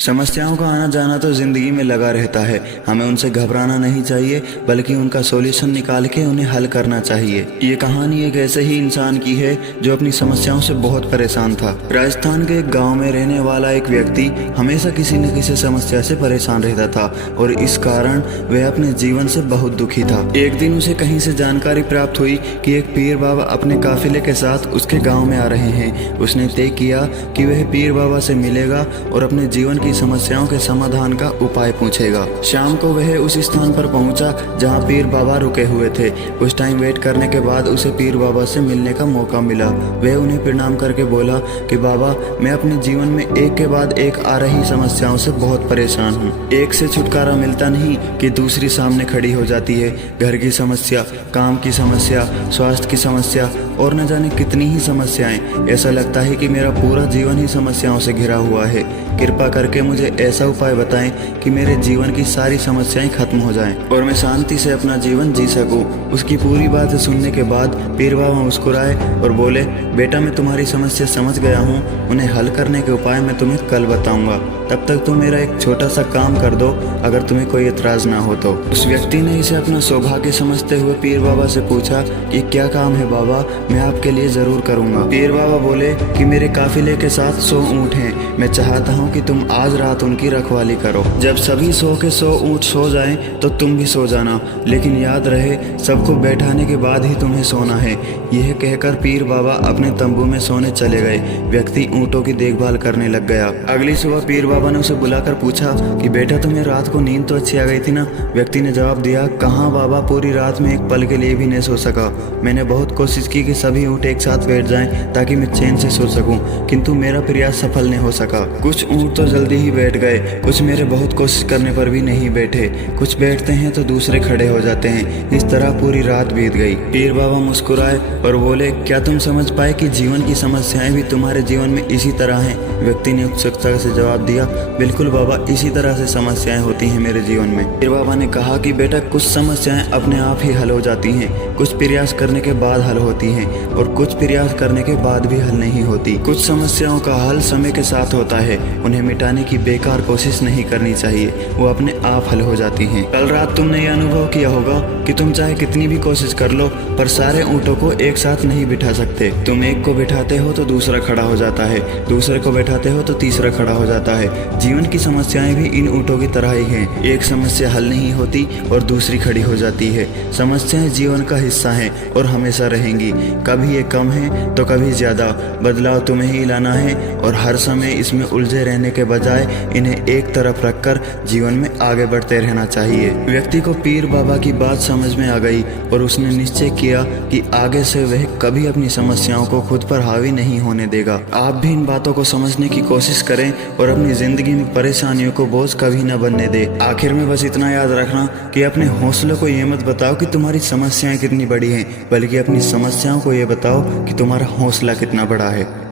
समस्याओं का आना जाना तो जिंदगी में लगा रहता है। हमें उनसे घबराना नहीं चाहिए, बल्कि उनका सॉल्यूशन निकाल के उन्हें हल करना चाहिए। ये कहानी एक ऐसे ही इंसान की है जो अपनी समस्याओं से बहुत परेशान था। राजस्थान के एक गांव में रहने वाला एक व्यक्ति हमेशा किसी न किसी समस्या से परेशान रहता था और इस कारण वह अपने जीवन से बहुत दुखी था। एक दिन उसे कहीं से जानकारी प्राप्त हुई कि एक पीर बाबा अपने काफिले के साथ उसके गाँव में आ रहे हैं। उसने तय किया कि वह पीर बाबा से मिलेगा और अपने जीवन की समस्याओं के समाधान का उपाय पूछेगा। शाम को वह उस स्थान पर पहुंचा जहां पीर बाबा रुके हुए थे। कुछ टाइम वेट करने के बाद उसे पीर बाबा से मिलने का मौका मिला। वह उन्हें प्रणाम करके बोला कि बाबा, मैं अपने जीवन में एक के बाद एक आ रही समस्याओं से बहुत परेशान हूँ। एक से छुटकारा मिलता नहीं कि दूसरी सामने खड़ी हो जाती है। घर की समस्या, काम की समस्या, स्वास्थ्य की समस्या और न जाने कितनी ही समस्याएं। ऐसा लगता है कि मेरा पूरा जीवन ही समस्याओं से घिरा हुआ है। कृपा करके मुझे ऐसा उपाय बताएं कि मेरे जीवन की सारी समस्याएं खत्म हो जाएं और मैं शांति से अपना जीवन जी सकूं। उसकी पूरी बात सुनने के बाद पीर बाबा मुस्कुराए और बोले, बेटा, मैं तुम्हारी समस्या समझ गया हूं। उन्हें हल करने के उपाय मैं तुम्हें कल बताऊंगा। तब तक तुम मेरा एक छोटा सा काम कर दो, अगर तुम्हें कोई एतराज ना हो तो। उस व्यक्ति ने इसे अपना सौभाग्य समझते हुए पीर बाबा से पूछा कि क्या काम है बाबा, मैं आपके लिए जरूर करूंगा। पीर बाबा बोले कि मेरे काफिले के साथ 100 ऊँट हैं। मैं चाहता हूँ कि तुम आज रात उनकी रखवाली करो। जब सभी 100 के 100 ऊँट सो जाएं तो तुम भी सो जाना, लेकिन याद रहे सबको बैठाने के बाद ही तुम्हें सोना है। यह कहकर पीर बाबा अपने तंबू में सोने चले गए। व्यक्ति ऊँटों की देखभाल करने लग गया। अगली सुबह पीर बाबा ने उसे बुलाकर पूछा कि बेटा, तुम्हें रात को नींद तो अच्छी आ गई थी ना? व्यक्ति ने जवाब दिया, कहाँ बाबा, पूरी रात में एक पल के लिए भी नहीं सो सका। मैंने बहुत कोशिश की कि सभी ऊँट एक साथ बैठ जाएं ताकि मैं चैन से सो सकूं, किंतु मेरा प्रयास सफल नहीं हो सका। कुछ ऊँट तो जल्दी ही बैठ गए, कुछ मेरे बहुत कोशिश करने पर भी नहीं बैठे। कुछ बैठते हैं तो दूसरे खड़े हो जाते हैं। इस तरह पूरी रात बीत गई। पीर बाबा मुस्कुराए और बोले, क्या तुम समझ पाए कि जीवन की समस्याएं भी तुम्हारे जीवन में इसी तरह हैं? व्यक्ति ने उत्सुकता से जवाब दिया, बिल्कुल बाबा, इसी तरह से समस्याएं होती हैं मेरे जीवन में। पीर बाबा ने कहा कि बेटा, कुछ समस्याएं अपने आप ही हल हो जाती हैं, कुछ प्रयास करने के बाद हल होती हैं और कुछ प्रयास करने के बाद भी हल नहीं होती। कुछ समस्याओं का हल समय के साथ होता है, उन्हें मिटाने की बेकार कोशिश नहीं करनी चाहिए, वो अपने आप हल हो जाती हैं। कल रात तुमने ये अनुभव किया होगा कि तुम चाहे कितनी भी कोशिश कर लो, पर सारे ऊँटों को एक साथ नहीं बिठा सकते। तुम एक को बिठाते हो तो दूसरा खड़ा हो जाता है, दूसरे को बैठाते हो तो तीसरा खड़ा हो जाता है। जीवन की समस्याएं भी इन ऊँटों की तरह ही हैं। एक समस्या हल नहीं होती और दूसरी खड़ी हो जाती है। समस्याएं जीवन का हिस्सा हैं और हमेशा रहेंगी। कभी ये कम है तो कभी ज्यादा। बदलाव तुम्हें ही लाना है और हर समय इसमें उलझे रहने के बजाय इन्हें एक तरफ रखकर जीवन में आगे बढ़ते रहना चाहिए। व्यक्ति को पीर बाबा की बात समझ में आ गई और उसने निश्चय किया कि आगे से वह कभी अपनी समस्याओं को खुद पर हावी नहीं होने देगा। आप भी इन बातों को समझने की कोशिश करें और अपनी जिंदगी में परेशानियों को बोझ कभी न बनने दे। आखिर में बस इतना याद रखना कि अपने हौसलों को ये मत बताओ कि तुम्हारी समस्याएं कितनी बड़ी हैं, बल्कि अपनी समस्याओं को ये बताओ कि तुम्हारा हौसला कितना बड़ा है।